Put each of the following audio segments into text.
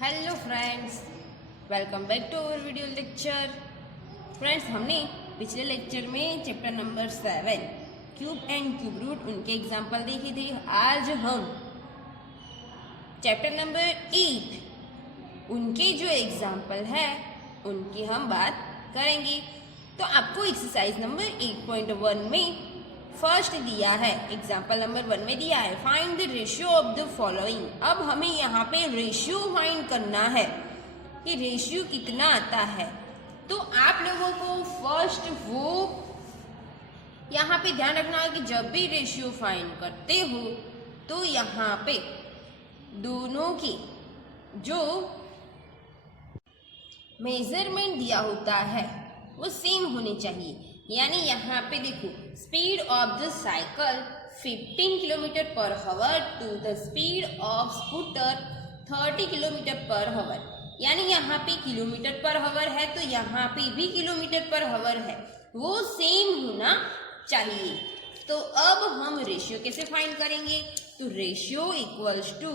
Hello friends, welcome back to our video lecture. Friends, हमने पिछले lecture में chapter number 7 cube and cube root उनके example देखे थे। आज हम चैप्टर नंबर 8 उनके जो एग्जाम्पल है उनकी हम बात करेंगे। तो आपको एक्सरसाइज नंबर 8.1 में फर्स्ट दिया है, एग्जाम्पल नंबर 1 में दिया है find the ratio of the following. अब हमें यहाँ पे रेशियो फाइंड करना है कि रेशियो कितना आता है। तो आप लोगों को फर्स्ट वो यहाँ पे ध्यान रखना है कि जब भी रेशियो फाइंड करते हो तो यहाँ पे दोनों की जो मेजरमेंट दिया होता है वो सेम होने चाहिए। यानी यहाँ पे देखो, speed of the cycle 15 kilometre per hour to the speed of स्कूटर 30 किलोमीटर पर हावर। यानी यहाँ पे किलोमीटर पर हावर है तो यहाँ पे भी किलोमीटर पर हावर है, वो सेम होना चाहिए। तो अब हम रेशियो कैसे फाइंड करेंगे? तो रेशियो इक्वल्स टू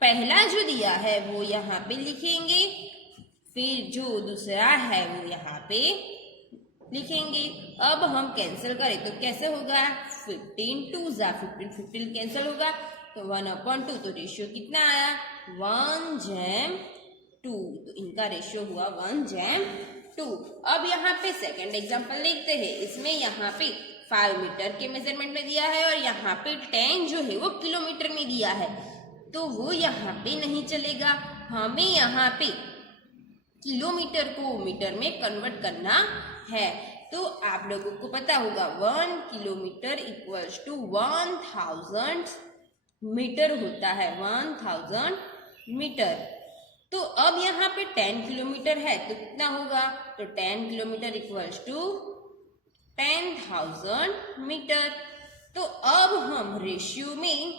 पहला जो दिया है वो यहाँ पे लिखेंगे, फिर जो दूसरा है वो यहाँ पे लिखेंगे। अब हम कैंसिल करें तो कैसे होगा? 15 2 जा 15 कैंसिल होगा तो 1/2। तो रेशियो कितना आया? 1/2। तो इनका रेशियो हुआ 1/2। अब यहाँ पे सेकंड एग्जांपल देखते हैं। इसमें यहाँ पे 5 मीटर के मेजरमेंट में दिया है और यहाँ पे 10 जो है वो किलोमीटर में दिया है, तो वो यहाँ पे नहीं चलेगा। हमें यहाँ पे किलोमीटर को मीटर में कन्वर्ट करना है। तो आप लोगों को पता होगा 1 किलोमीटर इक्वल्स टू 1000 मीटर होता है, 1000 मीटर। तो अब यहाँ पे 10 किलोमीटर है तो कितना होगा? तो 10 किलोमीटर इक्वल्स टू 10,000 मीटर। तो अब हम रेशियो में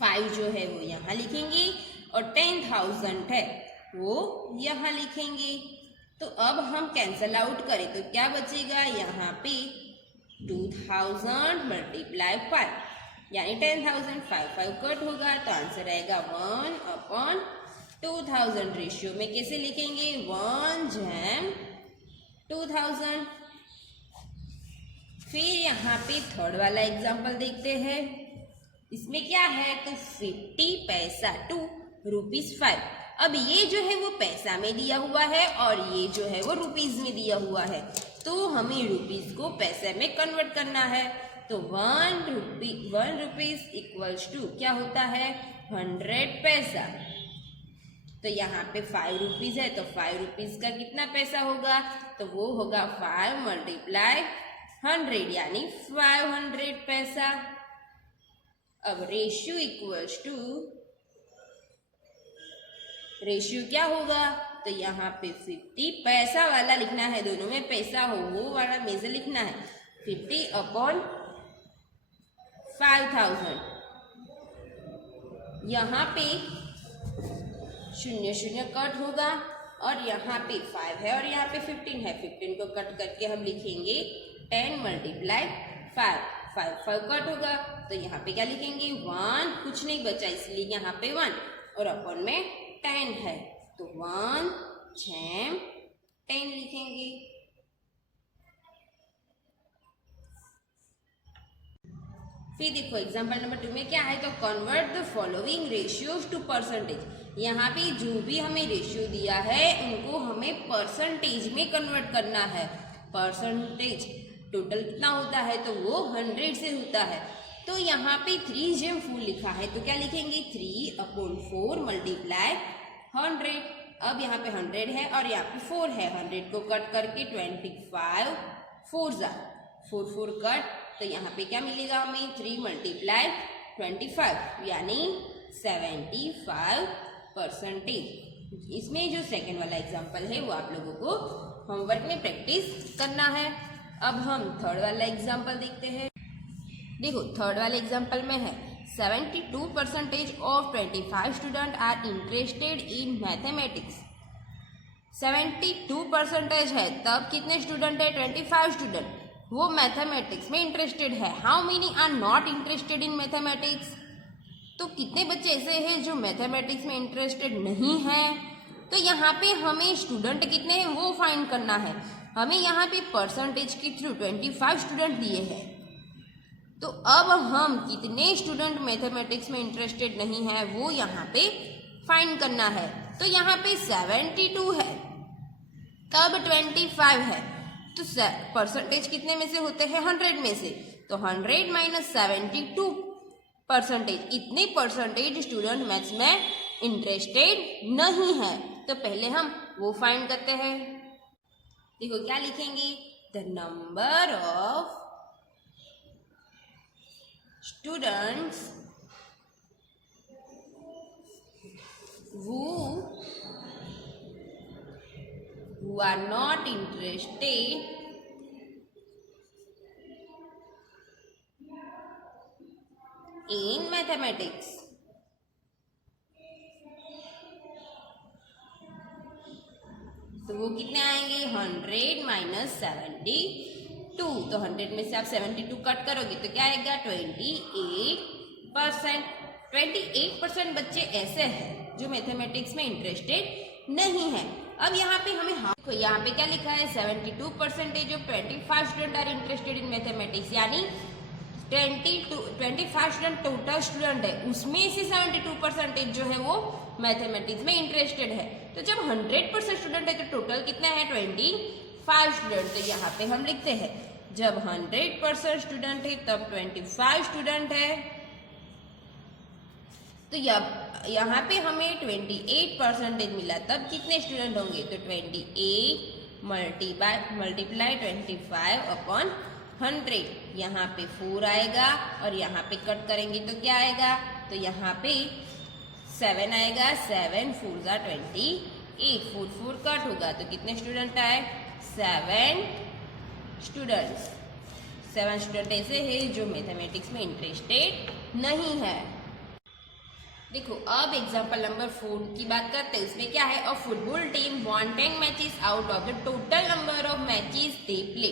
5 जो है वो यहाँ लिखेंगे और 10,000 है वो यहाँ लिखेंगे। तो अब हम कैंसल आउट करें तो क्या बचेगा? यहाँ पे 2000 मल्टीप्लाई 5 यानी 10,000, 5 कट होगा तो आंसर आएगा 1/2000। रेशियो में कैसे लिखेंगे? 1/2000। फिर यहाँ पे थर्ड वाला एग्जांपल देखते हैं। इसमें क्या है? तो 50 पैसा टू ₹5। अब ये जो है वो पैसा में दिया हुआ है और ये जो है वो रुपीज में दिया हुआ है, तो हमें रुपीज को पैसे में कन्वर्ट करना है। तो 1 रुपीज इक्वल्स टू क्या होता है? 100 पैसा। तो यहाँ पे 5 रुपीज है तो 5 रुपीज का कितना पैसा होगा? तो वो होगा 5 मल्टीप्लाई 100 यानी 500 पैसा। अब रेशियो इक्वल्स टू रेशियो क्या होगा? तो यहाँ पे 50 पैसा वाला लिखना है, दोनों में पैसा हो वो वाला मेजर लिखना है। 50/5000। यहाँ पे 0 कट होगा और यहाँ पे 5 है और यहाँ पे 15 है। 15 को कट करके हम लिखेंगे 10 मल्टीप्लाई 5 कट होगा तो यहाँ पे क्या लिखेंगे? 1, कुछ नहीं बचा इसलिए यहाँ पे 1 और अपन में 10 है तो 1 6 10 लिखेंगे। फिर देखो एग्जांपल नंबर 2 में क्या है? तो convert the following ratios to percentage. यहाँ पे जो भी हमें रेशियो दिया है उनको हमें परसेंटेज में कन्वर्ट करना है। परसेंटेज टोटल कितना होता है? तो वो 100 से होता है। तो यहाँ पे 3/4 लिखा है तो क्या लिखेंगे? 3/4 मल्टीप्लाई 100। अब यहाँ पे 100 है और यहाँ पे 4 है, 100 को कट करके 25 4 कट तो यहाँ पे क्या मिलेगा हमें? 3 मल्टीप्लाई 25 यानी 75%। इसमें जो सेकेंड वाला एग्जाम्पल है वो आप लोगों को होमवर्क में प्रैक्टिस करना है। अब हम थर्ड वाला एग्जाम्पल देखते हैं। देखो थर्ड वाले एग्जाम्पल में है 72% of 25 student are interested in mathematics. 72% है तब कितने स्टूडेंट है? 25 स्टूडेंट वो मैथमेटिक्स में इंटरेस्टेड है। How many are not interested in mathematics? तो कितने बच्चे ऐसे हैं जो मैथमेटिक्स में इंटरेस्टेड नहीं हैं? तो यहाँ पे हमें स्टूडेंट कितने हैं वो फाइंड करना है। हमें यहाँ पे परसेंटेज के थ्रू 25 स्टूडेंट दिए हैं। तो अब हम कितने स्टूडेंट मैथमेटिक्स में इंटरेस्टेड नहीं है वो यहाँ पे फाइंड करना है। तो यहाँ पे 72 है, तब 25 है, तो परसेंटेज कितने में से होते हैं? 100 में से। तो 100 माइनस 72 परसेंटेज, इतने परसेंटेज स्टूडेंट मैथ्स में इंटरेस्टेड नहीं है। तो पहले हम वो फाइंड करते हैं। देखो क्या लिखेंगे, the number of students who are not interested in mathematics. तो वो कितने आएंगे? 100 माइनस 72। तो 100 में से आप 72 कट करोगे तो क्या आएगा? 28%। 28% बच्चे ऐसे हैं जो मैथमेटिक्स में इंटरेस्टेड नहीं है। अब यहाँ पे हमें यहाँ पे क्या लिखा है? 72% of 25 student are interested in mathematics, यानी 25 स्टूडेंट टोटल स्टूडेंट है, उसमें से 72% जो है वो मैथमेटिक्स में इंटरेस्टेड है। तो जब 100% स्टूडेंट है तो टोटल कितना है? 25 स्टूडेंट। तो यहाँ पे हम लिखते हैं जब 100% स्टूडेंट है तब 25 स्टूडेंट है। तो यहाँ पे हमें 28% मिला, तब कितने स्टूडेंट होंगे? तो 28 मल्टीप्लाई 25 अपॉन 100, यहाँ पे 4 आएगा और यहाँ पे कट करेंगे तो क्या आएगा? तो यहाँ पे 7 आएगा, 7 4 जा 28, 4 4 कट होगा तो कितने स्टूडेंट आए? 7 स्टूडेंट्स। 7 स्टूडेंट ऐसे हैं जो मैथमेटिक्स में इंटरेस्टेड नहीं है। देखो अब एग्जाम्पल नंबर 4 की बात करते हैं। उसमें क्या है? अ football team won 10 matches out of the total number of matches they play.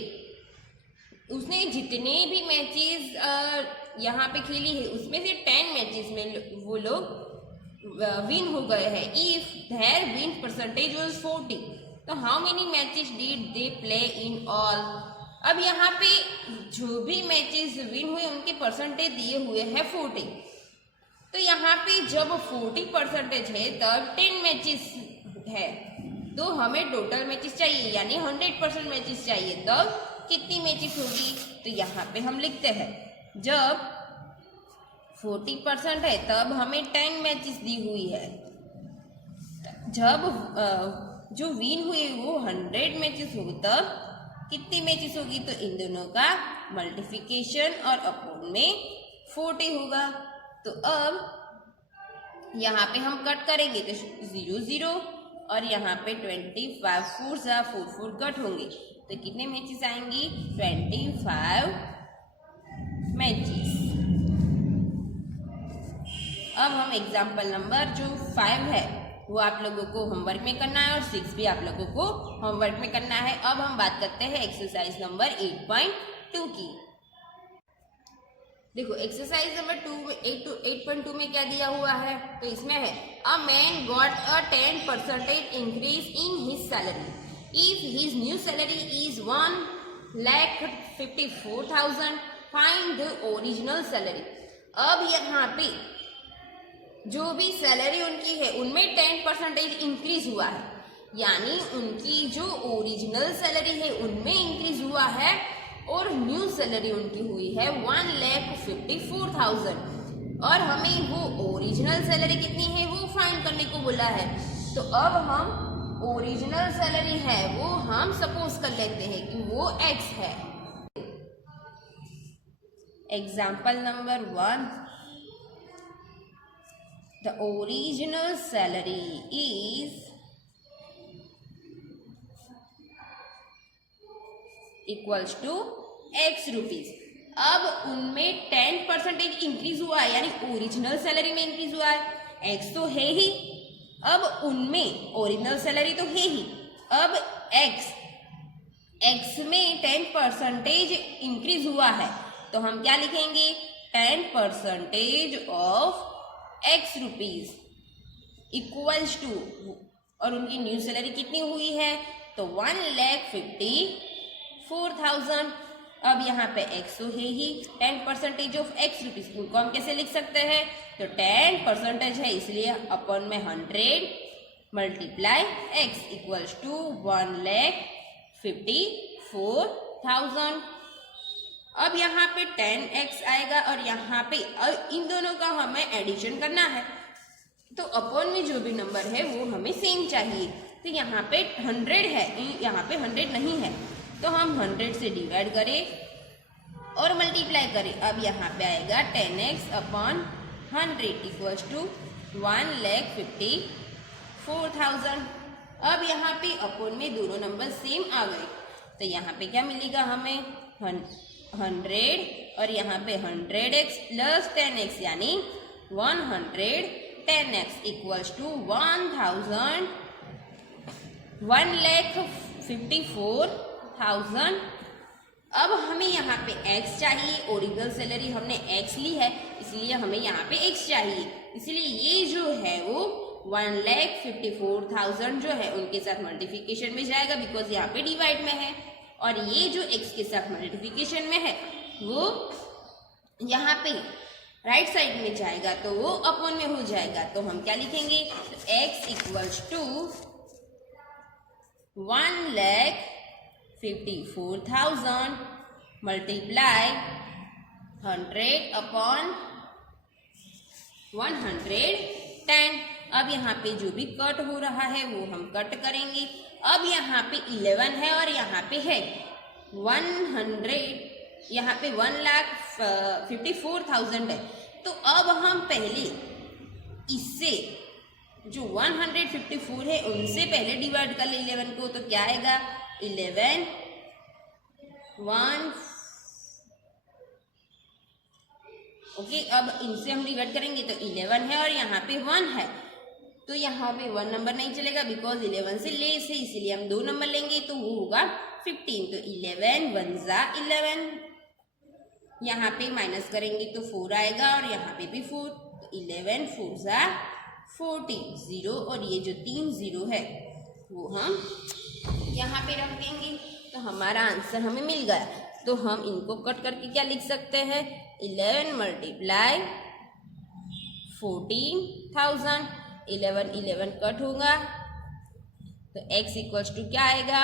उसने जितने भी मैचेस यहाँ पे खेली है उसमें से 10 मैचेस में वो लोग विन हो गए हैं। If their win percentage was 40, तो how many matches did they play in all? अब यहाँ पे जो भी मैचेस विन हुए उनके परसेंटेज दिए हुए हैं 40। तो यहाँ पे जब 40% है तब 10 मैचेस है, तो हमें टोटल मैचेस चाहिए यानी 100% मैचेस चाहिए, तब कितनी मैचेस होगी? तो यहाँ पे हम लिखते हैं जब 40% है तब हमें 10 मैचेस दी हुई है। जब जो विन हुए वो 100 मैचेस होगी तब कितनी मैचेस होगी? तो इन दोनों का मल्टीप्लिकेशन और अपॉन में 40 होगा। तो अब यहाँ पे हम कट करेंगे तो 0 0 और यहाँ पे 25 4 जा 4 4 कट होंगे तो कितने मैचेस आएंगी? 25 मैचेस। अब हम एग्जाम्पल नंबर जो 5 है वो आप लोगों को होमवर्क में करना है और 6 भी आप लोगों को होमवर्क में करना है। अब हम बात करते हैं एक्सरसाइज नंबर 8.2 की। देखो एक्सरसाइज नंबर 8.2 में क्या दिया हुआ है? तो इसमें है a man got a 10% increase in his salary if his new salary is 1,54,000, find the original salary. अब यहाँ पे जो भी सैलरी उनकी है उनमें 10% इंक्रीज हुआ है, यानी उनकी जो ओरिजिनल सैलरी है उनमें इंक्रीज हुआ है और न्यू सैलरी उनकी हुई है 1,54,000 और हमें वो ओरिजिनल सैलरी कितनी है वो फाइंड करने को बोला है। तो अब हम ओरिजिनल सैलरी है वो हम सपोज कर लेते हैं कि वो x है। Example number 1, the original salary is equals to x rupees. अब उनमें 10% इंक्रीज हुआ है यानी ओरिजिनल सैलरी में इंक्रीज हुआ है, x तो है ही, अब उनमें ओरिजिनल सैलरी तो है ही, अब x में 10% इंक्रीज हुआ है तो हम क्या लिखेंगे? 10% of x rupees equals to, और उनकी न्यू सैलरी कितनी हुई है तो 1,54,000। अब यहाँ पे एक्स तो है ही, 10% ऑफ एक्स रुपीज, उनको हम कैसे लिख सकते हैं तो 10% है इसलिए अपन में 100 मल्टीप्लाई एक्स इक्वल्स टू 1,54,000। अब यहाँ पे 10x आएगा और यहाँ पे इन दोनों का हमें एडिशन करना है, तो अपॉन में जो भी नंबर है वो हमें सेम चाहिए। तो यहाँ पे 100 है, यहाँ पे 100 नहीं है, तो हम 100 से डिवाइड करें और मल्टीप्लाई करें। अब यहाँ पे आएगा 10x अपॉन 100 इक्वल्स टू 1,54,000। अब यहाँ पे अपॉन में दोनों नंबर सेम आ गए, तो यहाँ पे क्या मिलेगा हमें 100 और यहाँ पे 100x प्लस 10x यानी 110x इक्वल्स टू 1,54,000। अब हमें यहाँ पे x चाहिए, ओरिजिनल सैलरी हमने x ली है इसलिए हमें यहाँ पे x चाहिए, इसलिए ये जो है वो 1,54,000 जो है उनके साथ मल्टीप्लिकेशन में जाएगा बिकॉज यहाँ पे डिवाइड में है, और ये जो x के साथ मल्टीप्लिकेशन में है वो यहाँ पे राइट साइड में जाएगा तो वो अपॉन में हो जाएगा। तो हम क्या लिखेंगे तो x equals to 1,54,000 multiply 100 upon 110। अब यहाँ पे जो भी कट हो रहा है वो हम कट करेंगे। अब यहाँ पे 11 है और यहाँ पे है 100, यहाँ पे 1,54,000 है, तो अब हम पहले इससे जो 154 है उनसे पहले डिवाइड कर ले 11 को, तो क्या आएगा 11 1 ओके। अब इनसे हम डिवाइड करेंगे तो 11 है और यहाँ पे 1 है, तो यहाँ पे 1 नंबर नहीं चलेगा बिकॉज 11 से लेस है, इसीलिए हम 2 नंबर लेंगे तो वो होगा 15। तो 11 1 ज़ा 11, यहाँ पे माइनस करेंगे तो 4 आएगा और यहाँ पे भी 4, तो 11 4 ज़ा 40 0, और ये जो 3 0 है वो हम यहाँ पे रख देंगे, तो हमारा आंसर हमें मिल गया। तो हम इनको कट करके क्या लिख सकते हैं 11 मल्टीप्लाई 14,000, 11 11 कट होगा तो x इक्वल्स टू क्या आएगा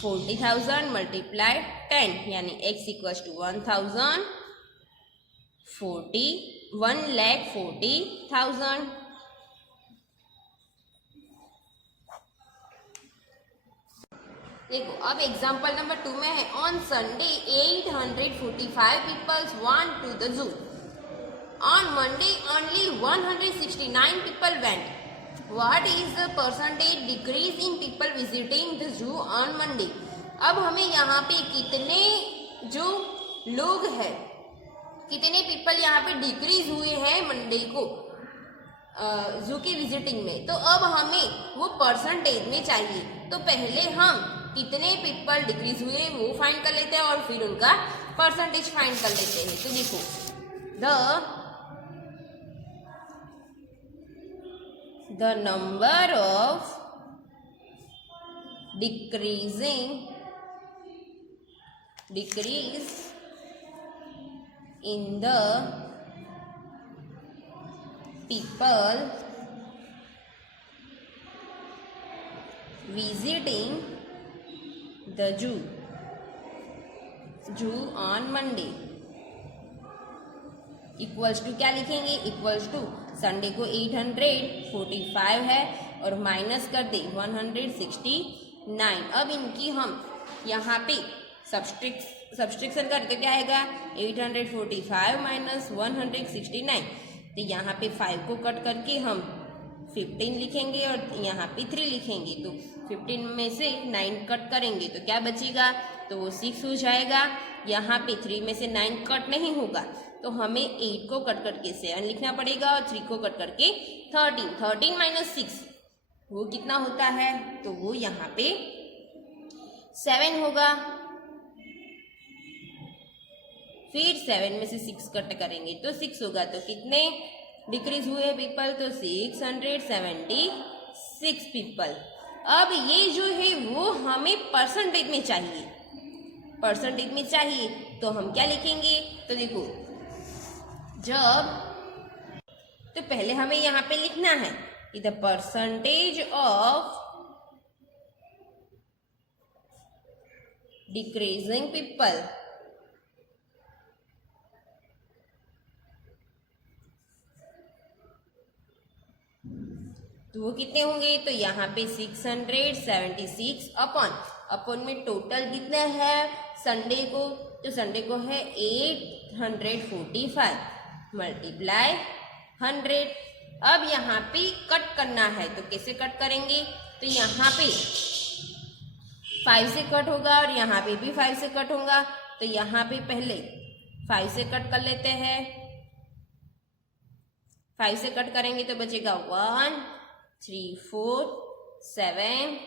40,000 मल्टीप्लाई 10 यानी x इक्वल्स टू 1,40,000। देखो अब एग्जाम्पल नंबर 2 में है on Sunday 845 peoples want to the zoo, on Monday only 169 people went, what is the percentage decrease in people visiting the zoo on Monday. अब हमें यहाँ पे कितने जो लोग हैं, कितने पीपल यहाँ पे डिक्रीज हुए हैं मंडे को जू की विजिटिंग में, तो अब हमें वो परसेंटेज में चाहिए। तो पहले हम कितने पीपल डिक्रीज हुए वो फाइंड कर लेते हैं और फिर उनका परसेंटेज फाइंड कर लेते हैं। तो देखो the number of decrease in the people visiting the zoo on Monday equals to क्या लिखेंगे इक्वल्स टू संडे को 845 है और माइनस कर दे 169। अब इनकी हम यहाँ पे सब्सट्रैक्शन करते क्या आएगा 845 माइनस 169, तो यहाँ पे 5 को कट करके हम 15 लिखेंगे और यहाँ पे 3 लिखेंगे, तो 15 में से 9 कट करेंगे तो क्या बचेगा तो वो 6 हो जाएगा। यहाँ पे 3 में से 9 कट नहीं होगा तो हमें 8 को कट करके 7 लिखना पड़ेगा और 3 को कट करके 13 माइनस 6 वो कितना होता है तो वो यहाँ पे 7 होगा। फिर 7 में से 6 कट करेंगे तो 6 होगा, तो कितने डिक्रीज हुए पीपल? तो 676 पीपल। अब ये जो है वो हमें परसेंटेज में चाहिए, परसेंटेज में चाहिए, तो हम क्या लिखेंगे? तो देखो, तो पहले हमें यहाँ पे लिखना है कि the percentage of decreasing people, तो वो कितने होंगे? तो यहाँ पे 676 अपॉन में टोटल कितना है संडे को? तो संडे को है 845 मल्टीप्लाई 100। अब यहाँ पे कट करना है, तो कैसे कट करेंगे? तो यहाँ पे 5 से कट होगा और यहाँ पे भी 5 से कट होगा, तो यहाँ पे पहले 5 से कट कर लेते हैं। 5 से कट करेंगे तो बचेगा 1 3 4 7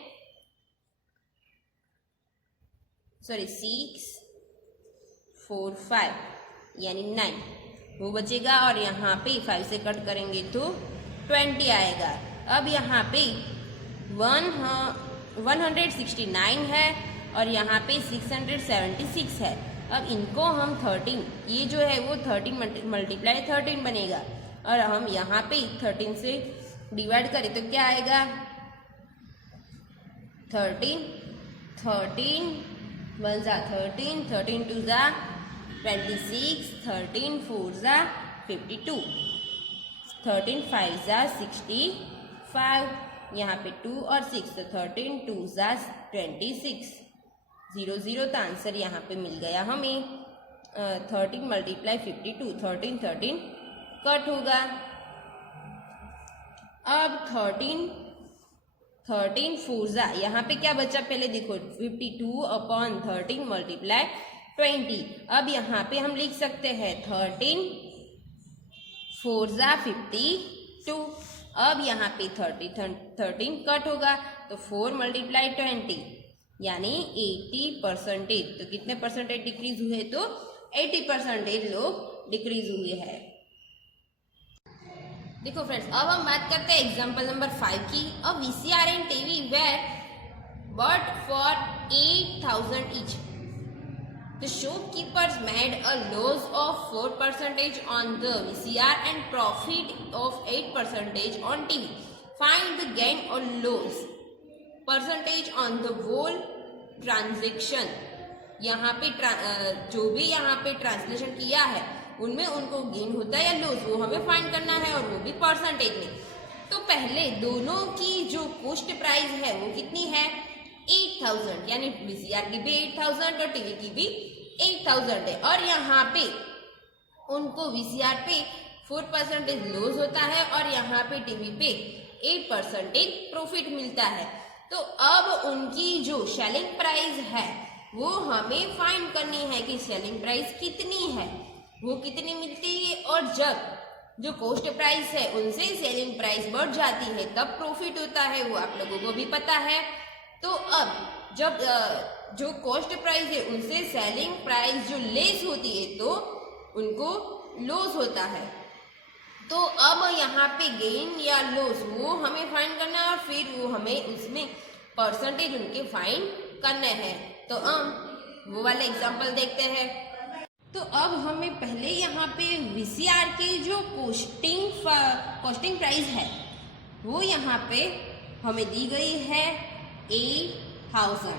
6 4 5 यानी 9 वो बचेगा, और यहाँ पे 5 से कट करेंगे तो 20 आएगा। अब यहाँ पे 169 है और यहाँ पे 676 है। अब इनको हम 13, ये जो है वो 13 मल्टीप्लाई 13 बनेगा, और हम यहाँ पे 13 से डिवाइड करें तो क्या आएगा? 13 1 जा 13, 13 2 जा 26, 13 4 जा 52, 13 5 जा 65, यहाँ पे 2 और 6, तो 13 2 जा 26, 0 0, तो आंसर यहाँ पे मिल गया हमें 13 मल्टीप्लाई 52, 13 13 कट होगा। अब 13 4 जा, यहाँ पे क्या बचा पहले देखो, 52 अपॉन 13 मल्टीप्लाई 20। अब यहाँ पे हम लिख सकते हैं 13 4 जा 52। अब यहाँ पे 13 कट होगा, तो 4 मल्टीप्लाई 20 यानी 80%। तो कितने परसेंटेज डिक्रीज हुए? तो 80% लोग डिक्रीज हुए हैं। देखो फ्रेंड्स, अब हम बात करते हैं एग्जाम्पल नंबर 5 की। A VCR and TV were bought for 8,000 each. The shopkeepers made a loss of 4% on the VCR and profit of 8% on TV. Find the gain or loss percentage on the whole transaction. यहाँ पे जो भी यहाँ पे translation किया है उनमें उनको गेन होता है या लॉस, वो हमें फाइंड करना है, और वो भी परसेंटेज में। तो पहले दोनों की जो कॉस्ट प्राइस है वो कितनी है? 8,000, यानी VCR की भी 8,000 और टीवी की भी 8,000 है, और यहाँ पे उनको VCR पे 4% लॉस होता है और यहाँ पे टीवी पे 8% प्रॉफिट मिलता है। तो अब उनकी जो सेलिंग प्राइस है वो हमें फाइंड करनी है कि सेलिंग प्राइस कितनी है, वो कितनी मिलती है, और जब जो कॉस्ट प्राइस है उनसे सेलिंग प्राइस बढ़ जाती है तब प्रॉफिट होता है, वो आप लोगों को भी पता है। तो अब जब जो कॉस्ट प्राइस है उनसे सेलिंग प्राइस जो लेस होती है तो उनको लॉस होता है। तो अब यहाँ पे गेन या लॉस वो हमें फाइंड करना है, और फिर वो हमें उसमें परसेंटेज उनके फाइंड करने हैं। तो हम वो वाला एग्जांपल देखते हैं। तो अब हमें पहले यहाँ पे VCR की जो कॉस्टिंग प्राइस है वो यहाँ पे हमें दी गई है 8,000।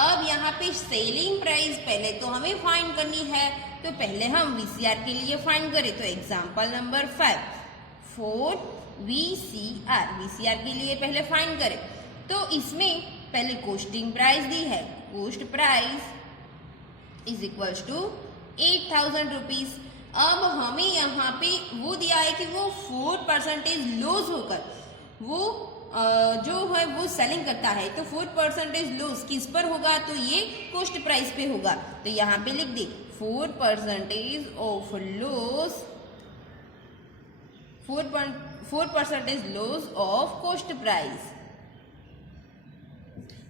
अब यहाँ पे सेलिंग प्राइस पहले तो हमें फाइंड करनी है, तो पहले हम VCR के लिए फाइंड करें। तो एग्जांपल नंबर 5 4 VCR के लिए पहले फाइंड करें। तो इसमें पहले कॉस्टिंग प्राइस दी है, cost price is equals to 8,000 rupees. अब हमें यहाँ पे वो दिया है कि वो 4% लॉस होकर वो जो है वो सेलिंग करता है, तो 4% लॉस किस पर होगा? तो ये कॉस्ट प्राइस पे होगा। तो यहाँ पे लिख दे 4% of loss, 4% loss of cost price.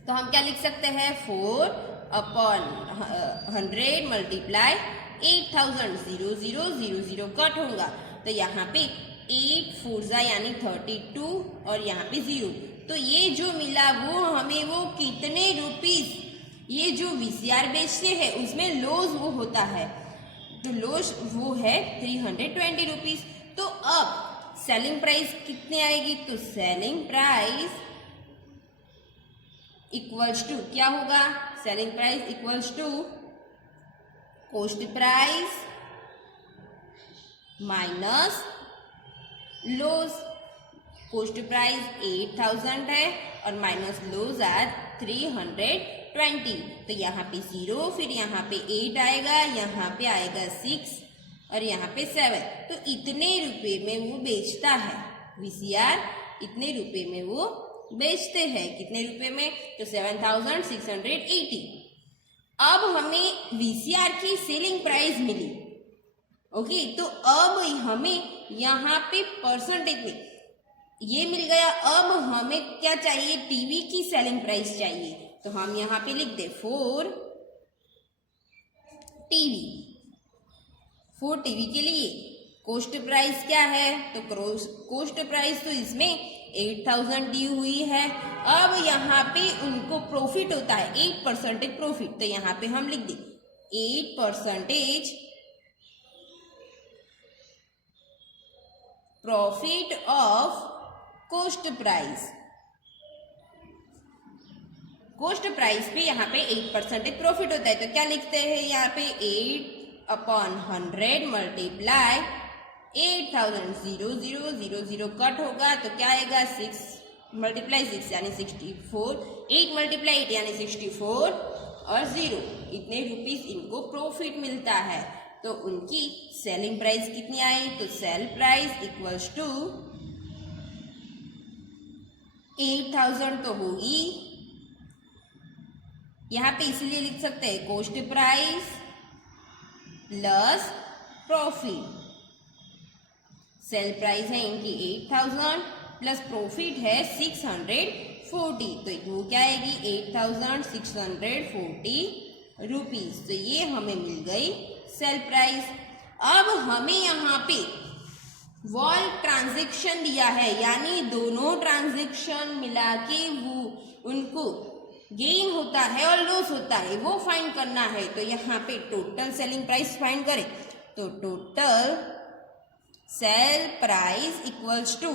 तो हम क्या लिख सकते हैं? 4 अपॉन 100 मल्टीप्लाई 8000 0 0 0 0 कट होगा तो यहाँ पे 8 4 यानी 32 और यहाँ पे 0। तो ये जो मिला वो हमें वो कितने रुपीस, ये जो वीसीआर बेचते हैं उसमें लॉस वो होता है, तो लॉस वो है 320 रुपीस। तो अब सेलिंग प्राइस कितने आएगी, तो सेलिंग प्राइस इक्वल्स टू क्या होगा, selling price equals to cost price minus loss. Cost price 8000 है और माइनस लॉस आर 320। तो यहाँ पे 0, फिर यहाँ पे 8 आएगा, यहाँ पे आएगा 6 और यहाँ पे 7। तो इतने रुपए में वो बेचता है, वीसीआर इतने रुपए में वो बेचते हैं। कितने रुपए में, तो 7680। अब हमें वीसीआर की सेलिंग प्राइस मिली। ओके, तो अब हमें यहाँ पे परसेंटेज में ये मिल गया। अब हमें क्या चाहिए, टीवी की सेलिंग प्राइस चाहिए। तो हम यहाँ पे लिख दे फॉर टीवी के लिए कॉस्ट प्राइस क्या है, तो कॉस्ट प्राइस तो इसमें 8000 दी हुई है। अब यहाँ पे उनको प्रॉफिट होता है 8% प्रॉफिट, तो यहाँ पे हम लिख दे 8% profit of cost price. Cost price पे यहाँ पे 8% प्रॉफिट होता है, तो क्या लिखते हैं यहाँ पे 8/100 मल्टीप्लाई 8000 0 0 0 0 कट होगा तो क्या आएगा 6 × 6 यानी 64, 8 × 8 यानी 64 और 0 इतने रुपीस इनको प्रॉफिट मिलता है। तो उनकी सेलिंग प्राइस कितनी आई, तो सेल प्राइस इक्वल्स टू 8000 तो होगी, यहाँ पे इसलिए लिख सकते हैं cost price plus profit. Sale price है इनकी 8000 प्लस प्रॉफिट है 640, तो वो क्या आएगी 8640 रुपीज। तो ये हमें मिल गई सेल प्राइस। अब हमें यहाँ पे वॉल ट्रांजैक्शन दिया है, यानी दोनों ट्रांजैक्शन मिला के वो उनको गेन होता है और लॉस होता है वो फाइंड करना है। तो यहाँ पे टोटल सेलिंग प्राइस फाइंड करें, तो total sale price equals to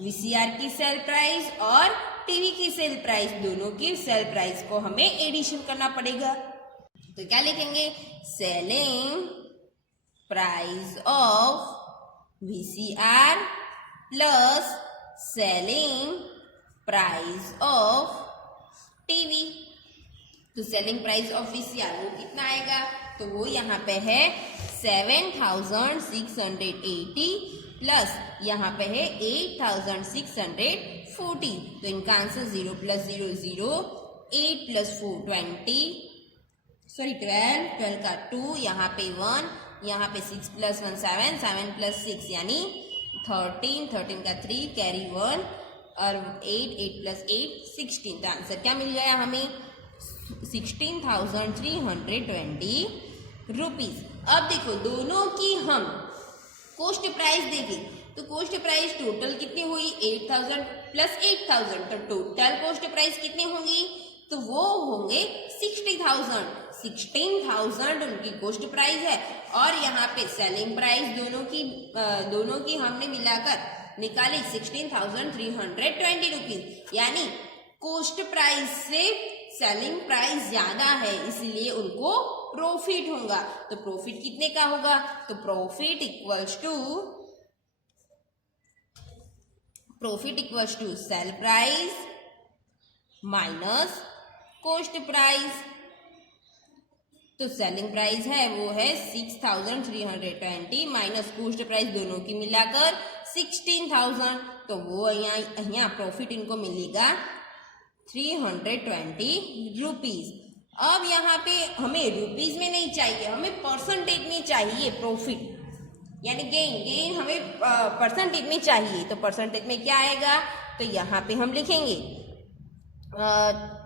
VCR की सेल प्राइस और टीवी की सेल प्राइस, दोनों की सेल प्राइस को हमें एडिशन करना पड़ेगा। तो क्या लिखेंगे, selling price of VCR plus selling price of TV. तो सेलिंग प्राइस ऑफ वीसीआर वो कितना आएगा, तो वो यहाँ पे है 7680 प्लस यहाँ पे है 8640। तो इनका आंसर 0 + 0 0, 8 + 4 20, सॉरी 12 का 2, यहाँ पे 1, यहाँ पे 6 + 1 7, 7 + 6 यानी 13, 13 का 3 कैरी 1 और 8, 8 + 8 16। तो आंसर क्या मिल गया हमें 16320 रुपीज। अब देखो दोनों की हम कॉस्ट प्राइस देखें तो कॉस्ट प्राइस टोटल कितनी हुई 8000 + 8000, तो टोटल कॉस्ट प्राइस कितनी होंगी, तो वो होंगे 60,000। 16,000 उनकी कॉस्ट प्राइस है और यहाँ पे सेलिंग प्राइस दोनों की हमने मिलाकर निकाली 16,320 रुपीज, यानी कॉस्ट प्राइस से सेलिंग प्राइस ज्यादा है इसलिए उनको प्रॉफिट होगा। तो प्रॉफिट कितने का होगा, तो profit equals to sale price minus cost price. तो सेलिंग प्राइस है वो है 6,320 माइनस कॉस्ट प्राइस दोनों की मिलाकर 16,000, तो वो यहाँ प्रॉफिट इनको मिलेगा 320 रुपीज। अब यहाँ पे हमें रुपीज में नहीं चाहिए, हमें परसेंटेज में चाहिए प्रॉफिट, यानी गेन हमें परसेंटेज में चाहिए। तो परसेंटेज में क्या आएगा, तो यहाँ पे हम लिखेंगे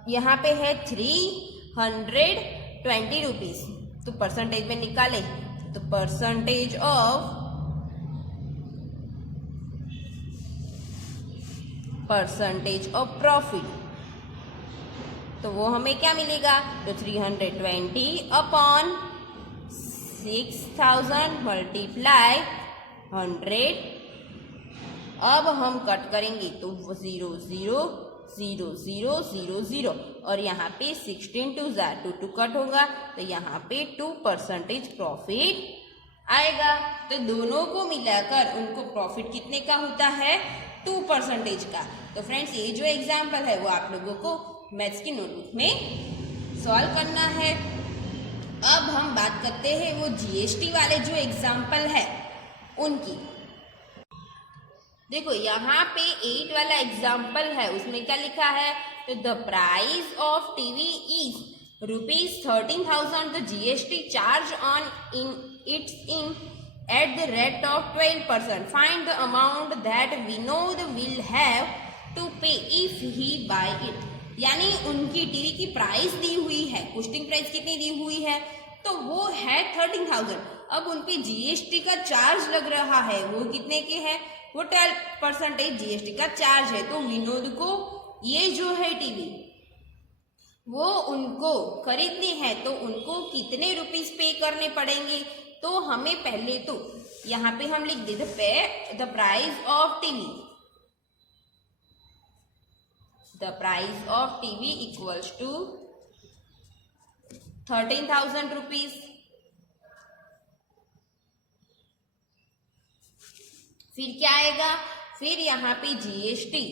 यहाँ पे है 320 रुपीज, तो परसेंटेज में निकाले तो परसेंटेज ऑफ प्रॉफिट, तो वो हमें क्या मिलेगा, तो 320 अपॉन 6000 मल्टीप्लाई 100। अब हम कट करेंगे तो 0 0 0 0 0 0 और यहाँ पे 16 2 2 कट होगा, तो यहाँ पे 2% प्रॉफिट आएगा। तो दोनों को मिलाकर उनको प्रॉफिट कितने का होता है, 2% का। तो फ्रेंड्स ये जो एग्जाम्पल है वो आप लोगों को मैथ्स की नोटबुक में सॉल्व करना है। अब हम बात करते हैं वो जीएसटी वाले जो एग्जाम्पल है उनकी। देखो यहाँ पे 8 वाला एग्जाम्पल है, उसमें क्या लिखा है, तो the price of TV is ₹13,000, the GST charge on in its in at the rate of 12%, find the amount that Vinod will have to pay if he buy it. यानी उनकी टीवी की प्राइस दी हुई है, कोस्टिंग प्राइस कितनी दी हुई है, तो वो है 13,000। अब उन पे जीएसटी का चार्ज लग रहा है, वो कितने के है, वो 12% जीएसटी का चार्ज है। तो विनोद को ये जो है टीवी वो उनको खरीदनी है, तो उनको कितने रुपीस पे करने पड़ेंगे। तो हमें पहले तो यहाँ पे हम लिख देते the price of TV, the price of TV equals to 13,000 rupees. फिर क्या आएगा, फिर यहाँ पे जीएसटी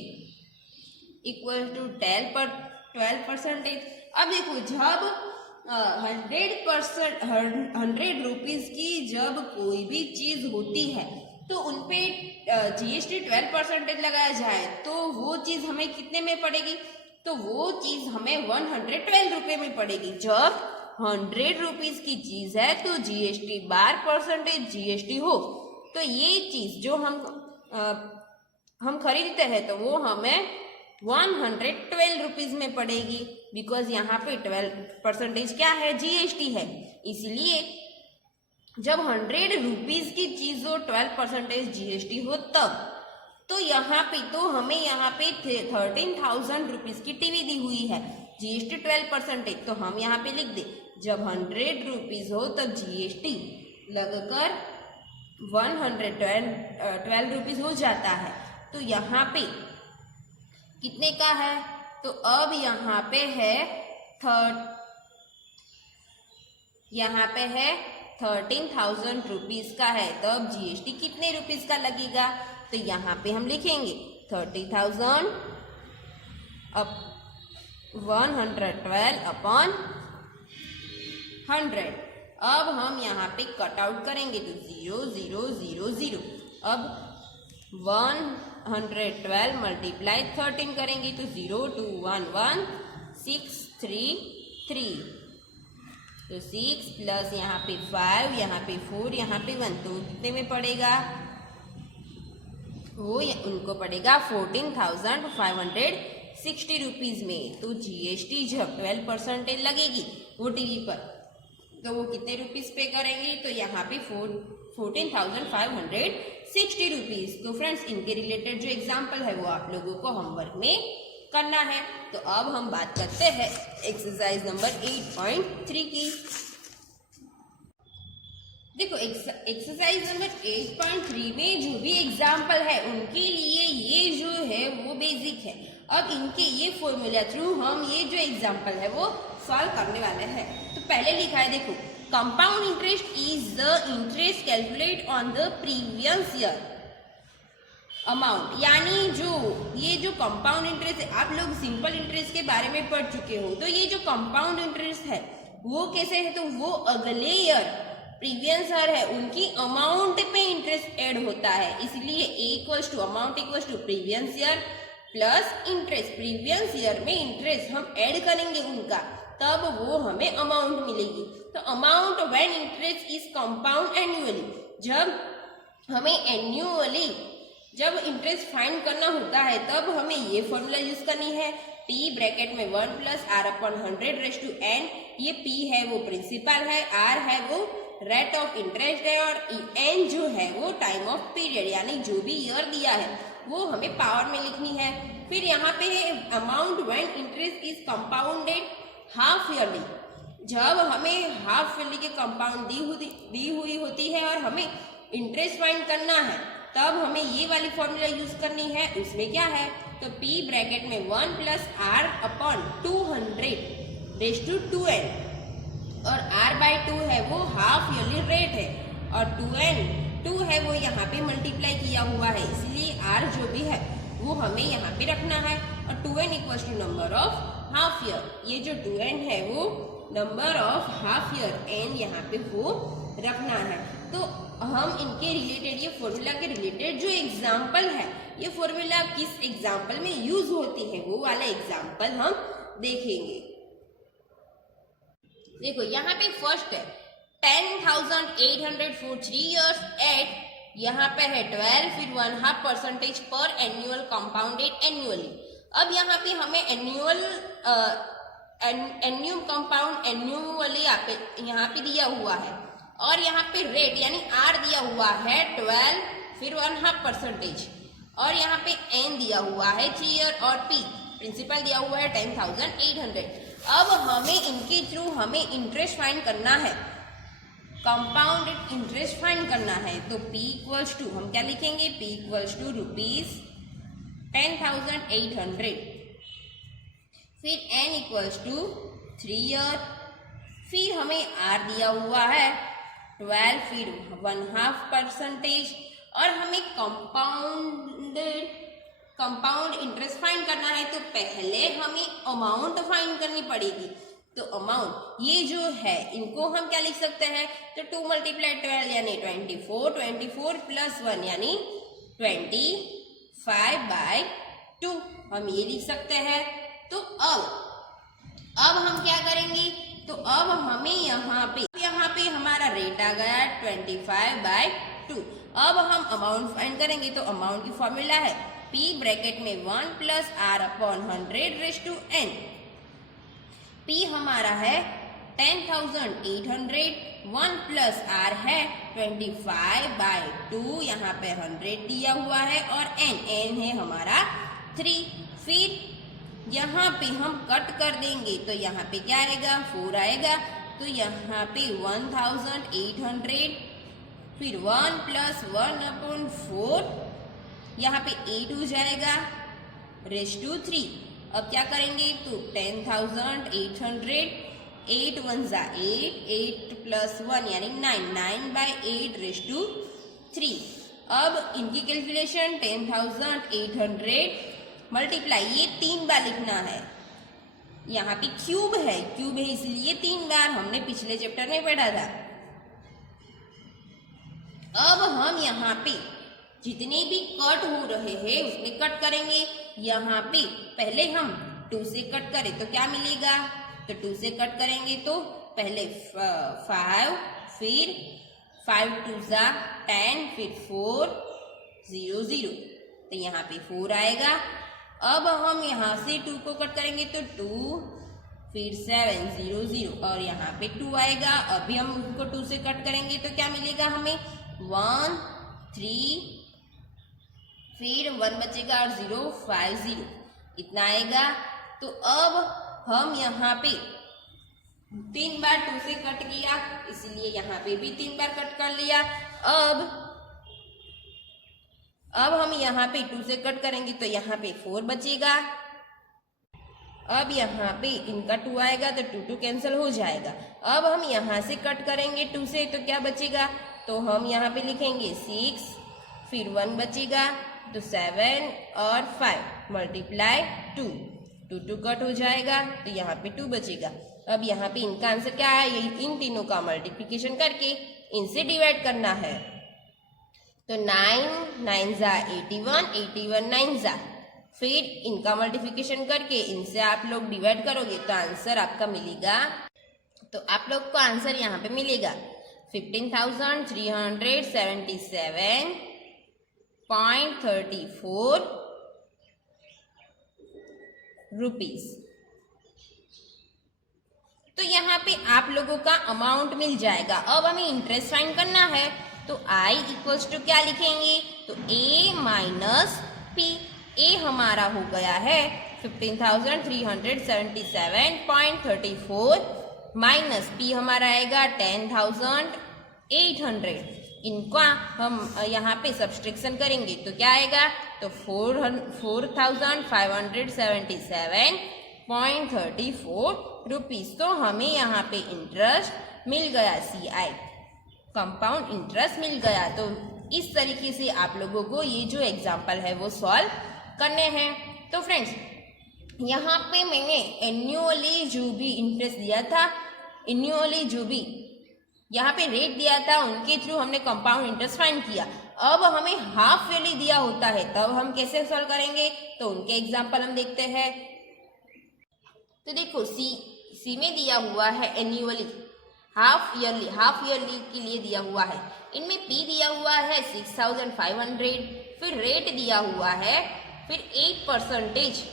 इक्वल टू 12%। अब देखो जब 100 रुपीज की जब कोई भी चीज होती है तो उनपे जीएसटी 12% लगाया जाए तो वो चीज हमें कितने में पड़ेगी, तो वो चीज हमें 112 रुपए में पड़ेगी। जब 100 रुपीज की चीज है तो जीएसटी 12% जीएसटी हो, तो ये चीज जो हम खरीदते हैं तो वो हमें 112 रुपीज में पड़ेगी, बिकॉज यहाँ पे 12% क्या है, जीएसटी है। इसलिए जब 100 रुपीज की चीज हो 12% जीएसटी हो तब, तो यहाँ पे तो हमें यहाँ पे 13,000 रुपीज की टीवी दी हुई है, जीएसटी 12%, तो हम यहाँ पे लिख दे जब 100 रुपीज हो तब जीएसटी लगकर 112 रुपीज हो जाता है। तो यहाँ पे कितने का है, तो अब यहाँ पे है 13,000 रुपीज का है, तब जीएसटी कितने रुपीज का लगेगा, तो यहाँ पे हम लिखेंगे 30,000 अब 112 अपॉन 100। अब हम यहाँ पे कट आउट करेंगे तो 0 0 0 0। अब 112 मल्टीप्लाई 13 करेंगे तो 0 2 1 1 6 3 3, तो 6 प्लस यहाँ पे 5, यहाँ पे 4, यहाँ पे 1, तो कितने में पड़ेगा, वो उनको पड़ेगा 14,560 रुपीज में। तो जीएसटी जब 12% लगेगी वो टीवी पर, तो वो कितने रुपीस पे करेंगे, तो यहाँ पे 14,560 रुपीज। तो फ्रेंड्स इनके रिलेटेड जो एग्जाम्पल है वो आप लोगों को होमवर्क में करना है। तो अब हम बात करते हैं एक्सरसाइज नंबर 8.3 की। देखो एक्सरसाइज नंबर 8.3 में जो भी एग्जाम्पल है उनके लिए ये जो है वो बेसिक है। अब इनके ये फॉर्मूला थ्रू हम ये जो एग्जाम्पल है वो सॉल्व करने वाले हैं। तो पहले लिखा है देखो, compound interest is the interest calculate on the previous year amount. यानी ये जो कंपाउंड इंटरेस्ट है, आप लोग सिंपल इंटरेस्ट के बारे में पढ़ चुके हो, तो ये जो कंपाउंड इंटरेस्ट है वो कैसे है, तो वो अगले ईयर प्रीवियस ईयर है उनकी अमाउंट पे इंटरेस्ट ऐड होता है। इसलिए A equals to amount equals to previous year plus interest. Previous year में इंटरेस्ट हम ऐड करेंगे उनका, तब वो हमें अमाउंट मिलेगी। तो amount when interest is compound annually, जब हमें एन्युअली जब इंटरेस्ट फाइंड करना होता है तब हमें ये फॉर्मूला यूज करनी है, T ब्रैकेट में 1 plus R upon 100 raise to n। ये P है वो प्रिंसिपल है, R है वो रेट ऑफ इंटरेस्ट है और एन जो है वो टाइम ऑफ पीरियड यानी जो भी ईयर दिया है वो हमें पावर में लिखनी है। फिर यहाँ पे है amount when interest is compounded half yearly, जब हमें हाफ ईयरली के कंपाउंड दी हुई होती है और हमें इंटरेस्ट फाइंड करना है तब हमें ये वाली फॉर्मूला यूज करनी है। उसमें क्या है तो P ब्रैकेट में 1 plus R upon 200 raise to 2n और R/2 है वो हाफ ईयरली रेट है और 2 है वो यहाँ पे मल्टीप्लाई किया हुआ है, इसलिए R जो भी है वो हमें यहाँ पे रखना है और 2n equals to number of half year. ये जो 2n है वो number of half year n यहाँ पे वो रखना है। तो हम इनके रिलेटेड ये फॉर्मूला के रिलेटेड जो एग्जाम्पल है ये फॉर्मूला किस एग्जाम्पल में यूज होती है वो वाला एग्जाम्पल हम देखेंगे। देखो यहाँ पे फर्स्ट है 10,800 for 3 years एट यहाँ पे है 12 फिर 1/2% पर एनुअल कंपाउंडेड एनुअली। अब यहाँ पे हमें एन्यूम कंपाउंड एन्युअली यहाँ पे दिया हुआ है और यहाँ पे रेट यानी आर दिया हुआ है 12 फिर 1/2% और यहाँ पे एन दिया हुआ है 3 ईयर और पी प्रिंसिपल दिया हुआ है 10,800। अब हमें इनके थ्रू हमें इंटरेस्ट फाइंड करना है, कंपाउंडेड इंटरेस्ट फाइंड करना है। तो P इक्वल्स टू हम क्या लिखेंगे P इक्वल्स टू ₹10,800 फिर N इक्वल्स टू 3 ईयर फिर हमें R दिया हुआ है 12 फिर 1/2% और हमें कंपाउंड इंटरेस्ट फाइंड करना है तो पहले हमें अमाउंट फाइंड करनी पड़ेगी। तो अमाउंट ये जो है इनको हम क्या लिख सकते हैं तो 2 × 12 यानी 24 प्लस 1 यानी 25/2 हम ये लिख सकते हैं। तो अब हम क्या करेंगे तो अब हमें यहाँ पे हमारा रेट आ गया 25/2। अब हम अमाउंट फाइंड करेंगे तो अमाउंट की फॉर्मूला है P ब्रैकेट में 1 plus R upon 100 raise to n। P हमारा है 10,800 1 प्लस R है 25/2 यहाँ पे 100 दिया हुआ है और n है हमारा 3। फिर यहाँ पे हम कट कर देंगे तो यहाँ पे क्या आएगा 4 आएगा तो यहाँ पे 1,800 फिर 1 प्लस 1/4 यहाँ पे 8 हो जाएगा रेज टू 3। अब क्या करेंगे तो 10,800 8 1 ज़ा 8 प्लस 1 यानी 9/8 रेज टू 3। अब इनकी कैलकुलेशन 10,800 मल्टीप्लाई ये 3 बार लिखना है। यहाँ पे क्यूब है इसलिए 3 बार हमने पिछले चैप्टर में पढ़ा था। अब हम यहाँ पे जितने भी कट हो रहे हैं उसमें कट करेंगे। यहाँ पे पहले हम 2 से कट करें तो क्या मिलेगा तो 2 से कट करेंगे तो पहले 5 फिर 5 2 ज़ा 10 फिर 4 0 0 तो यहाँ पे 4 आएगा। अब हम यहाँ से 2 को कट करेंगे तो 2 फिर 7 0 0 और यहाँ पे 2 आएगा। अभी हम उसको 2 से कट करेंगे तो क्या मिलेगा हमें 1 3 फिर 1 बचेगा और 0 5 0 इतना आएगा। तो अब हम यहाँ पे 3 बार 2 से कट किया इसलिए यहाँ पे भी 3 बार कट कर लिया। अब हम यहाँ पे 2 से कट करेंगे तो यहाँ पे 4 बचेगा। अब यहाँ पे इनका 2 आएगा तो 2 2 कैंसिल हो जाएगा। अब हम यहाँ से कट करेंगे 2 से तो क्या बचेगा तो हम यहाँ पे लिखेंगे 6 फिर 1 बचेगा तो 7 और 5 मल्टीप्लाई 2 2 कट हो जाएगा तो यहाँ पे 2 बचेगा। अब यहाँ पे इनका आंसर क्या है इन तीनों का मल्टीप्लिकेशन करके इनसे डिवाइड करना है। तो 9 9 ज़ा 81 81 9 ज़ा फिर इनका मल्टीप्लिकेशन करके इनसे आप लोग डिवाइड करोगे तो आंसर आपका मिलेगा। तो आप लोग को आंसर यहाँ पे मिलेगा 15,377.34 रुपीस। तो यहाँ पे आप लोगों का अमाउंट मिल जाएगा। अब हमें इंटरेस्ट फाइंड करना है, तो I इक्वल्स टू क्या लिखेंगे, तो A माइनस P। A हमारा हो गया है 15,377.34 माइनस P हमारा आएगा 10,800। इनका हम यहाँ पे सब्सट्रैक्शन करेंगे तो क्या आएगा, तो 4,577.34 रुपीज। तो हमें यहाँ पे इंटरेस्ट मिल गया, CI कंपाउंड इंटरेस्ट मिल गया। तो इस तरीके से आप लोगों को ये जो एग्जाम्पल है वो सॉल्व करने हैं। तो फ्रेंड्स, यहाँ पे मैंने एन्युअली जो भी इंटरेस्ट दिया था, एन्युअली जो भी यहाँ पे रेट दिया था, उनके थ्रू हमने कंपाउंड इंटरेस्ट फाइंड किया। अब हमें हाफ ईयरली दिया होता है, तब हम कैसे सॉल्व करेंगे, तो उनके एग्जाम्पल हम देखते हैं। तो देखो सी में दिया हुआ है एन्युअली, हाफ ईयरली के लिए दिया हुआ है। इनमें P दिया हुआ है 6,500, फिर रेट दिया हुआ है, फिर 8%,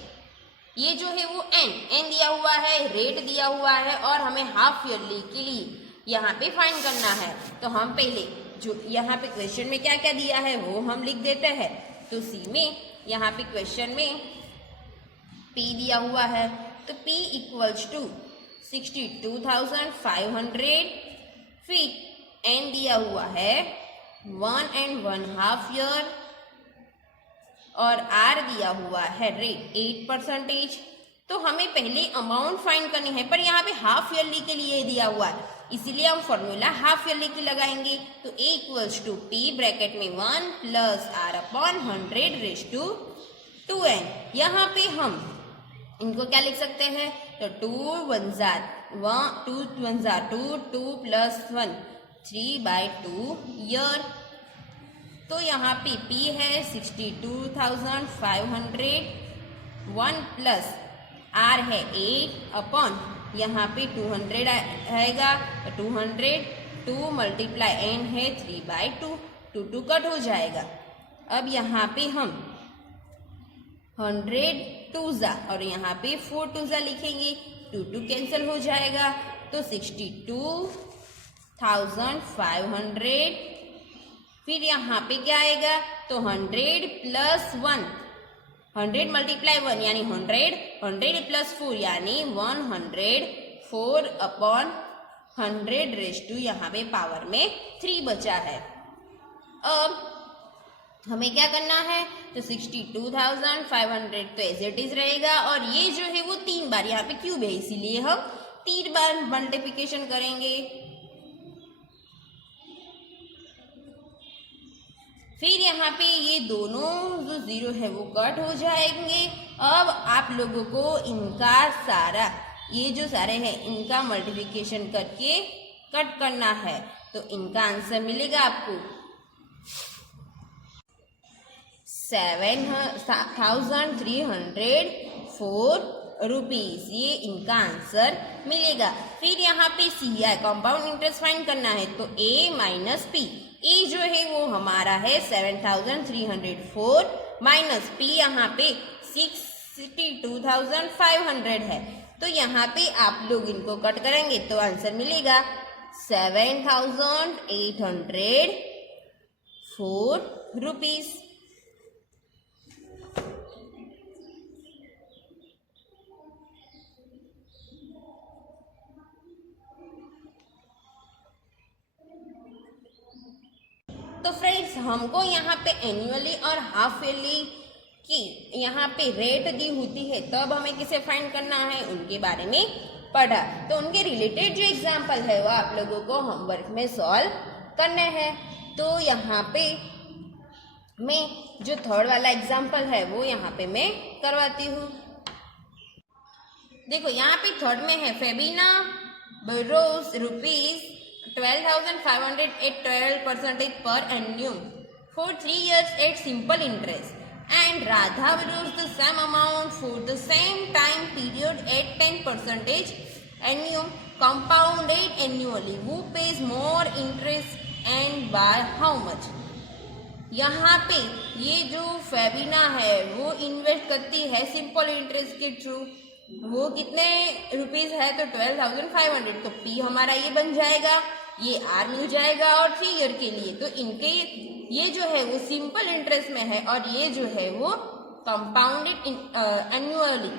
ये जो है वो N दिया हुआ है, रेट दिया हुआ है, और हमें हाफ ईयरली के लिए यहाँ पे फाइंड करना है। तो हम पहले जो यहाँ पे क्वेश्चन में क्या क्या दिया है वो हम लिख देते हैं। तो सी में यहाँ पे क्वेश्चन में P दिया हुआ है, तो P इक्वल्स टू 62,500, फिर N दिया हुआ है 1 1/2 ईयर, और R दिया हुआ है रेट 8%। तो हमें पहले अमाउंट फाइंड करनी है, पर यहाँ पे हाफ ईयरली के लिए दिया हुआ है, इसीलिए हम फॉर्मूला हाफ ईयरली की लगाएंगे। तो A equals to P bracket में 1 प्लस R/100 यहाँ पे हम इनको क्या लिख सकते हैं, तो 2 1 जार 2 प्लस 1 3/2 ईयर। तो यहाँ पे P है 62,500, 1 प्लस R है 8 यहाँ पे 200 आएगा, 200 2 मल्टीप्लाई N है 3/2, 2 कट हो जाएगा। अब यहाँ पे हम 100 2 और यहाँ पे 4 2 लिखेंगे, 2 कैंसिल हो जाएगा। तो 62,500, फिर यहाँ पे क्या आएगा, तो 100 प्लस 1, 100 मल्टीप्लाई 1 यानी 100, 100 प्लस 4 यानी 104/100 यहाँ पे पावर में 3 बचा है। अब हमें क्या करना है, तो 62,500 तो एज इट इज रहेगा, और ये जो है वो 3 बार, यहाँ पे क्यूब है इसीलिए हम 3 बार मल्टीप्लिकेशन करेंगे। फिर यहाँ पे ये दोनों जो जीरो है वो कट हो जाएंगे। अब आप लोगों को इनका सारा, ये जो सारे हैं इनका मल्टीप्लिकेशन करके कट करना है, तो इनका आंसर मिलेगा आपको 7,304 रुपीज, ये इनका आंसर मिलेगा। फिर यहाँ पे CI कंपाउंड इंटरेस्ट फाइंड करना है, तो A माइनस P, A जो है वो हमारा है 7,304 माइनस P यहाँ पे 62,500 है। तो यहाँ पे आप लोग इनको कट करेंगे तो आंसर मिलेगा 7,804 रुपीज। तो फ्रेंड्स, हमको यहाँ पे एनुअली और हाफ ईयरली की यहाँ पे रेट दी होती है, तब हमें किसे फाइंड करना है उनके बारे में पढ़ा। तो उनके रिलेटेड जो एग्जाम्पल है वो आप लोगों को होमवर्क में सॉल्व करने हैं। तो यहाँ पे मैं जो थर्ड वाला एग्जाम्पल है वो यहाँ पे मैं करवाती हूँ। देखो यहाँ पे थर्ड में है Febina borrows rupees 12,500 at 12% per annum for 3 years at simple interest, and Radha borrows the same amount for the same time period at 10% annum compounded annually. Who pays more interest and by how much? यहाँ पे ये जो फेबिना है वो invest करती है simple interest के through, वो कितने रुपीज है, तो 12,500, तो पी हमारा ये बन जाएगा, ये आर मिल जाएगा और 3 ईयर के लिए। तो इनके ये जो है वो सिंपल इंटरेस्ट में है और ये जो है वो कंपाउंडेड एनुअली,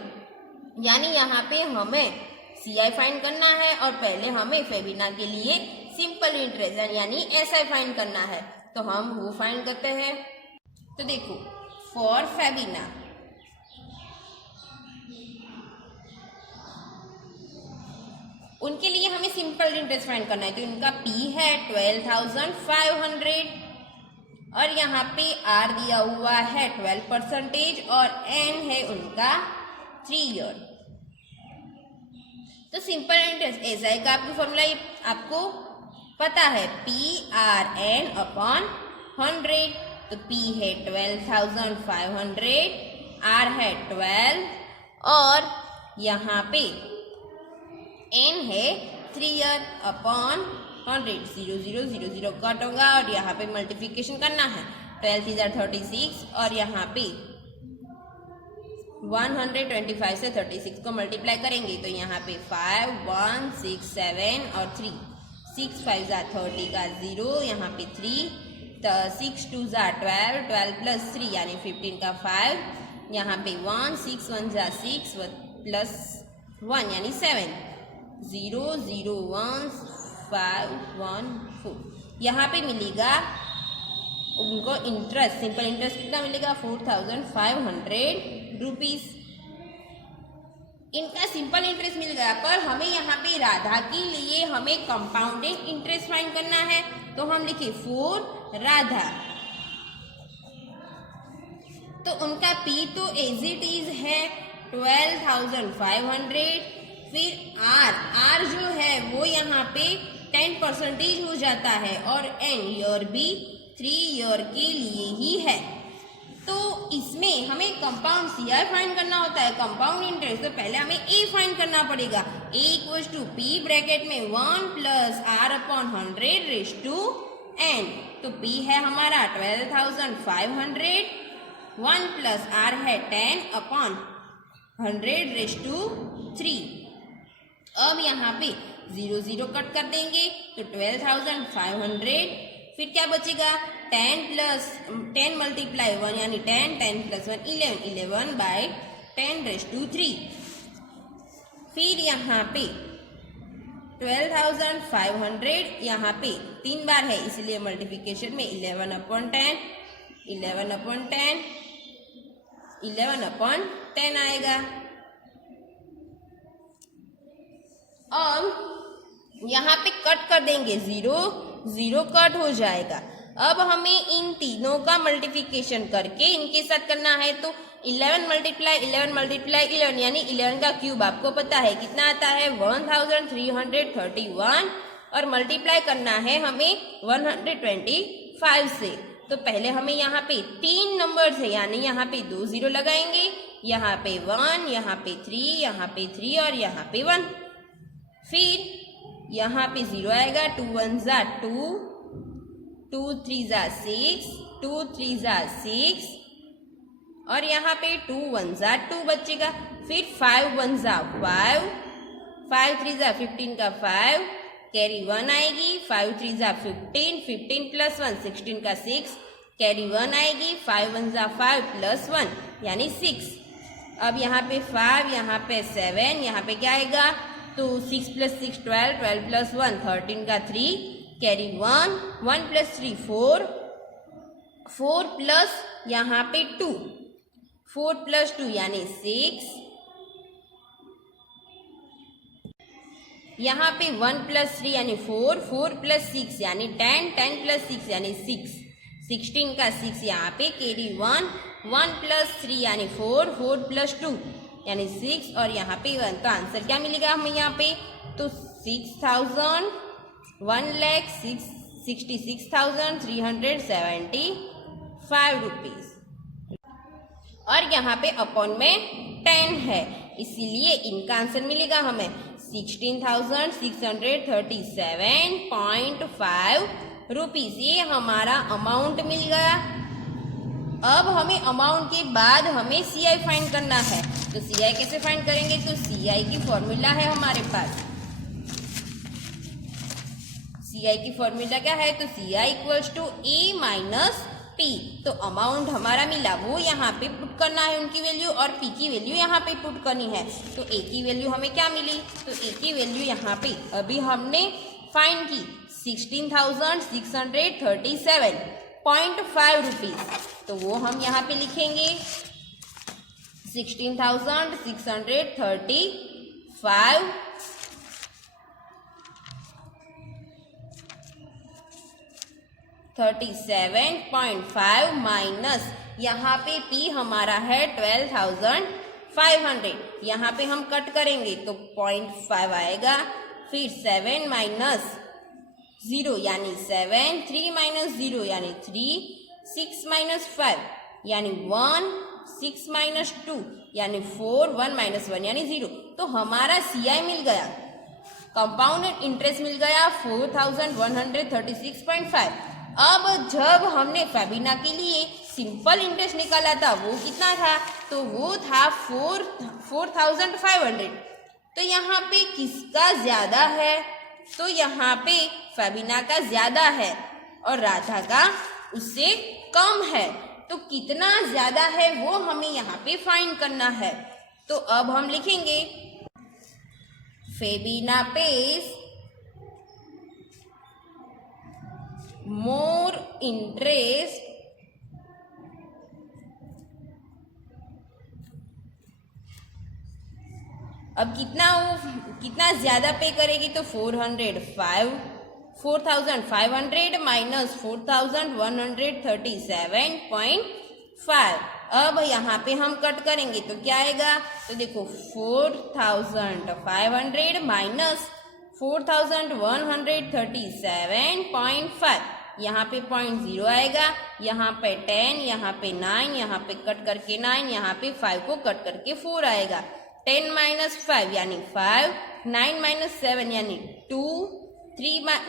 यानी यहाँ पे हमें CI फाइंड करना है और पहले हमें फेबिना के लिए सिंपल इंटरेस्ट यानी SI फाइंड करना है। तो हम वो फाइंड करते हैं। तो देखो, फॉर फेबिना उनके लिए हमें सिंपल इंटरेस्ट फाइंड करना है। तो इनका P है 12,500 और यहाँ पे R दिया हुआ है 12% और N है उनका 3 ईयर। तो सिंपल इंटरेस्ट SI का आपको फॉर्मूला आपको पता है, PRN अपॉन 100। तो P है 12,500, R है 12 और यहाँ पे N है 3 ईयर अपॉन 100। 0 0 0 0 कट होगा और यहाँ पे मल्टीप्लिकेशन करना है। 12 3 36 और यहाँ पे 125 से 36 को मल्टीप्लाई करेंगे तो यहाँ पे 5 1 6 7 और 3, 6 5 30 का 0, यहाँ पे 3, 6 2 12, 12 प्लस 3 यानी 15 का 5, यहाँ पे 1 6 1 6 प्लस 1 यानी 7, 0 0 1 5 1 4। यहाँ पे मिलेगा उनको इंटरेस्ट, सिंपल इंटरेस्ट कितना मिलेगा, 4,500 रुपीज। इनका सिंपल इंटरेस्ट मिल गया, पर हमें यहाँ पे राधा के लिए हमें कंपाउंडेड इंटरेस्ट फाइंड करना है। तो हम लिखे 4 राधा। तो उनका P तो एज इट इज है 12,500। फिर R जो है वो यहाँ पे 10% हो जाता है और N ईयर भी 3 ईयर के लिए ही है। तो इसमें हमें कंपाउंड CI फाइंड करना होता है, कंपाउंड इंटरेस्ट। तो पहले हमें A फाइंड करना पड़ेगा। A equals to P bracket में 1 plus R upon 100 raise to N। तो P है हमारा 12,500, 1 प्लस R है 10 अपॉन 100 रेज टू 3। अब यहाँ पे 0 0 कट कर देंगे तो 12,500, फिर क्या बचेगा, 10 मल्टीप्लाई 1 यानी 10, 10 प्लस 1 11, 11 बाय 10 रेज टू 3। फिर यहाँ पे 12,500 यहाँ पे 3 बार है इसलिए मल्टीप्लिकेशन में 11 अपॉन 10, 11 अपॉन 10, 11 अपॉन 10 आएगा। अब यहाँ पे कट कर देंगे, 0 0 कट हो जाएगा। अब हमें इन तीनों का मल्टीप्लिकेशन करके इनके साथ करना है। तो 11 मल्टीप्लाई 11 मल्टीप्लाई 11 यानी 11 का क्यूब आपको पता है कितना आता है, 1331 और मल्टीप्लाई करना है हमें 125 से। तो पहले हमें यहाँ पे 3 नंबर है यानी यहाँ पे 2 0 लगाएंगे, यहाँ पे 1, यहाँ पे 3, यहाँ पे 3 और यहाँ पे 1। फिर यहाँ पे 0 आएगा, 2 1 2, 2 3 6, 2 3 6 और यहाँ पे 2 1 2 बचेगा। फिर 5 1 5, 5 3 15 का 5, कैरी 1 आएगी, 5 3 15, 15 प्लस 1 16 का 6, कैरी 1 आएगी, 5 1 5 प्लस 1 यानी 6। अब यहाँ पे 5, यहाँ पे 7, यहाँ पे क्या आएगा, तो 6 प्लस 6 12, 12 प्लस 1 13 का 3, कैरी 1, 1 प्लस 3 4, 4 प्लस यहाँ पे 2, 4 प्लस 2 यानी 6, यहाँ पे 1 प्लस 3 यानी 4, 4 प्लस 6 यानी 10, 10 प्लस 6 यानी 6, 16 का 6 यहाँ पे, कैरी 1, 1 प्लस 3 यानी 4, 4 प्लस 2 यानी 6 और यहाँ पे 1। तो आंसर क्या मिलेगा हमें यहाँ पे, तो 1,66,375 रुपीज। और यहाँ पे अपॉन में 10 है इसीलिए इनका आंसर मिलेगा हमें 16,637.5 रुपीज। ये हमारा अमाउंट मिल गया। अब हमें अमाउंट के बाद हमें CI फाइंड करना है। तो CI कैसे फाइंड करेंगे? तो CI की फॉर्मूला है हमारे पास। CI की फॉर्मूला क्या है? तो CI equals to A minus P। तो अमाउंट हमारा मिला वो यहाँ पे पुट करना है उनकी वैल्यू, और P की वैल्यू यहाँ पे पुट करनी है। तो A की वैल्यू हमें क्या मिली? तो A की वैल्यू यहाँ पे अभी हमने फाइंड की 16,637.5 रुपीज। तो वो हम यहाँ पे लिखेंगे 16,637.5 माइनस यहाँ पे P हमारा है 12,500। यहाँ पे हम कट करेंगे तो 0.5 आएगा, फिर 7 माइनस 0 यानी 7, 3 माइनस 0 यानी 3, 6 माइनस 5 यानी 1, 6 माइनस 2 यानी 4, 1 माइनस 1 यानी 0। तो हमारा CI मिल गया, कंपाउंडेड इंटरेस्ट मिल गया 4,136.5। अब जब हमने फेबिना के लिए सिंपल इंटरेस्ट निकाला था वो कितना था? तो वो था 4,500। तो यहाँ पे किसका ज्यादा है? तो यहाँ पे फेबिना का ज्यादा है और राधा का उससे कम है। तो कितना ज्यादा है वो हमें यहाँ पे फाइंड करना है। तो अब हम लिखेंगे फेबिना पेज मोर इंटरेस्ट अब कितना ज्यादा पे करेगी? तो 4,500 माइनस 4,137.5। अब यहाँ पे हम कट करेंगे तो क्या आएगा? तो देखो 4,500 माइनस 4,137.5, यहाँ पे 0.0 आएगा, यहाँ पे 10, यहाँ पे 9, यहाँ पे कट करके 9, यहाँ पे 5 को कट करके 4 आएगा। 10 माइनस 5 यानी 5, 9 माइनस 7 यानी 2,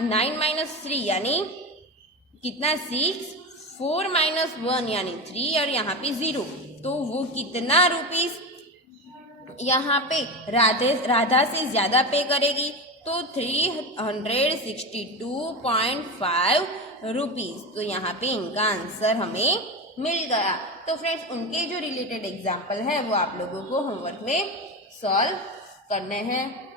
9 माइनस 3 यानी कितना? 6, 4 माइनस 1 यानी 3 और यहाँ पे 0। तो वो कितना रुपीस यहाँ पे राधा से ज्यादा पे करेगी? तो 362.5 रुपीज। तो यहाँ पे इनका आंसर हमें मिल गया। तो फ्रेंड्स, उनके जो रिलेटेड एग्जाम्पल है वो आप लोगों को होमवर्क में सॉल्व करने हैं।